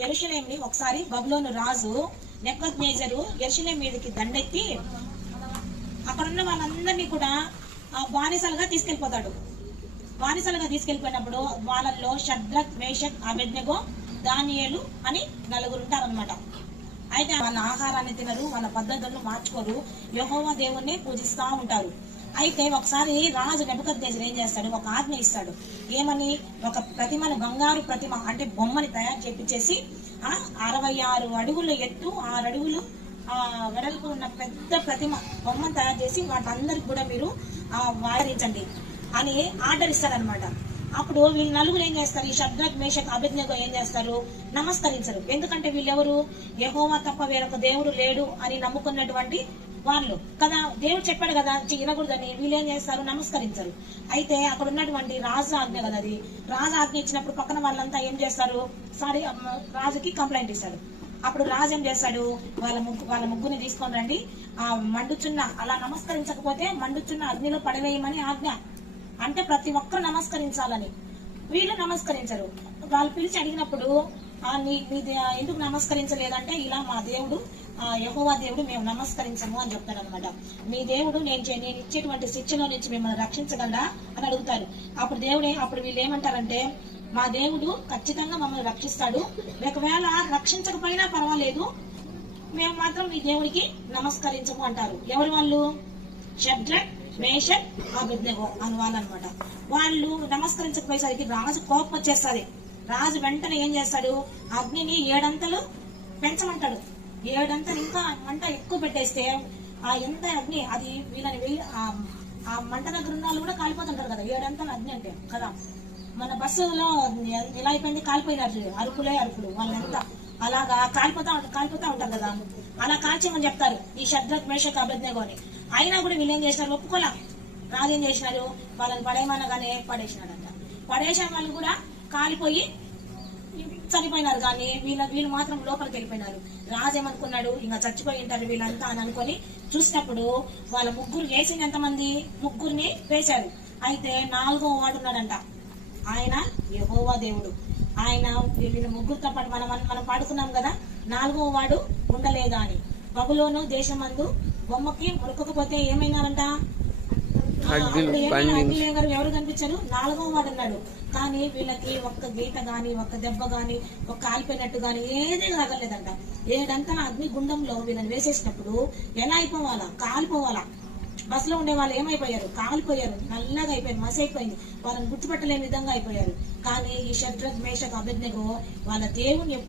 యెరూషలేంని ఒకసారి బబులోను రాజు నెబుకద్నెజరు యెరూషలేం మీదకి దండెత్తి అక్కడున్న వాళ్ళందరినీ కూడా బానిసలుగా తీసుకెళ్లిపోతాడు. బానిసలుగా తీసుకెళ్లిపోయినప్పుడు వాళ్ళల్లో షద్రక్, మేషక్, అబేద్నెగో, దానియేలు అని నలుగురు ఉంటారనమాట. అయితే వాళ్ళ ఆహారాన్ని తినరు, వాళ్ళ పద్ధతులను మార్చుకోరు, యెహోవా దేవుణ్ణి పూజిస్తా ఉంటారు. అయితే ఒకసారి రాజు నెబుకద్నెజరు ఏం చేస్తాడు, ఒక ఆజ్ఞ ఇస్తాడు. ఏమని? ఒక ప్రతిమను, బంగారు ప్రతిమ అంటే బొమ్మని తయారు చేపించేసి 66 అడుగుల ఎత్తు, 6 అడుగులు వెడల్పు ఉన్న పెద్ద ప్రతిమ బొమ్మను తయారు చేసి వాటందరికి కూడా మీరు వాయించండి అని ఆర్డర్ ఇస్తారనమాట. అప్పుడు వీళ్ళు నలుగురు ఏం చేస్తారు, ఈ షద్రక్, మేషక్, అబేద్నెగో ఏం చేస్తారు, నమస్కరించరు. ఎందుకంటే వీళ్ళెవరు? యెహోవా తప్ప వేరొక దేవుడు లేడు అని నమ్ముకున్నటువంటి వాళ్ళు కదా. దేవుడు చెప్పాడు కదా ఇరకూడదని. వీళ్ళు ఏం చేస్తారు, నమస్కరించరు. అయితే అక్కడ ఉన్నటువంటి రాజు ఆజ్ఞ కదా అది. రాజు ఆజ్ఞ ఇచ్చినప్పుడు పక్కన వాళ్ళంతా ఏం చేస్తారు, సారీ రాజుకి కంప్లైంట్ ఇస్తాడు. అప్పుడు రాజు ఏం చేస్తాడు, వాళ్ళ ముగ్గురిని తీసుకొని రండి, మండుచున్న, అలా నమస్కరించకపోతే మండుచున్న అగ్నిలో పడవేయమని ఆజ్ఞ. అంటే ప్రతి ఒక్కరు నమస్కరించాలని. వీళ్ళు నమస్కరించరు. వాళ్ళు పిలిచి అడిగినప్పుడు ఎందుకు నమస్కరించలేదంటే, ఇలా మా దేవుడు యెహోవా దేవుడు మేము నమస్కరించము అని చెప్తాడు అనమాట. మీ దేవుడు నేను ఇచ్చేటువంటి శిక్షలో నుంచి మిమ్మల్ని రక్షించగలరా అని అడుగుతారు. అప్పుడు వీళ్ళు ఏమంటారంటే, మా దేవుడు ఖచ్చితంగా మమ్మల్ని రక్షిస్తాడు, ఒకవేళ రక్షించకపోయినా పర్వాలేదు, మేము మాత్రం మీ దేవుడికి నమస్కరించము అంటారు. ఎవరు వాళ్ళు? షద్రక్, మేషక్, అబేద్నెగో అని వాళ్ళు అనమాట. వాళ్ళు నమస్కరించకపోయేసరికి రాజు కోపం వచ్చేస్తుంది. రాజు వెంటనే ఏం చేస్తాడు, అగ్నిని 7 అంతలు పెంచమంటాడు. 7 అంతలు ఇంకా మంట ఎక్కువ పెట్టేస్తే ఎంత అగ్ని అది వీళ్ళని ఆ మంట దగ్గర ఉన్న వాళ్ళు కూడా కాలిపోతుంటారు కదా. 7 అంతలు అగ్ని అంటే కదా. మన బస్సులో ఎలా అయిపోయింది, కాలిపోయినారు, అరుపులే అరుపులు, వాళ్ళంతా అలాగా కాలిపోతా ఉంటారు కదా. అలా కాల్చేమని చెప్తారు ఈ షద్రక్, మేషక్, అబేద్నెగో అని. అయినా కూడా వీళ్ళు ఏం చేసినారు, ఒప్పుకోలా. రాజు ఏం చేసినారు, వాళ్ళని పడేయమనగానే పడేసినాడంట. పడేసిన వాళ్ళు కూడా కాలిపోయి చనిపోయినారు. కానీ వీళ్ళు మాత్రం లోపలికి వెళ్ళిపోయినారు. రాజు ఏమనుకున్నాడు, ఇంకా చచ్చిపోయి ఉంటారు వీళ్ళంతా అని అనుకుని చూసినప్పుడు వాళ్ళ ముగ్గురు వేసింది ఎంతమంది, ముగ్గురిని వేశారు. అయితే 4వ వాడు ఉన్నాడంట. ఆయన యెహోవా దేవుడు. ఆయన వీళ్ళ ముగ్గురితో పాటు మనం పాడుకున్నాం కదా, 4వ వాడు ఉండలేదా అని. బబులోను దేశమందు బొమ్మకి మొరకకపోతే ఏమైనారంట, ఎవరు కనిపించారు, 4వ వాడు ఉన్నాడు. కానీ వీళ్ళకి ఒక్క గీత గాని, ఒక్క దెబ్బ గాని, ఒక్క కాలిపోయినట్టు గాని ఏదే తగలేదంట. 7 అంతల అగ్ని గుండంలో వీళ్ళని వేసేసినప్పుడు ఎలా అయిపోవాలా, కాలిపోవాలా. బస్సులో ఉండే వాళ్ళు ఏమైపోయారు, కాలిపోయారు, నల్లగా అయిపోయారు, మసి అయిపోయింది, వాళ్ళని గుర్తుపట్టలేని విధంగా అయిపోయారు. కానీ ఈ షద్రక్, మేషక్, అబేద్నెగో వాళ్ళ దేవుని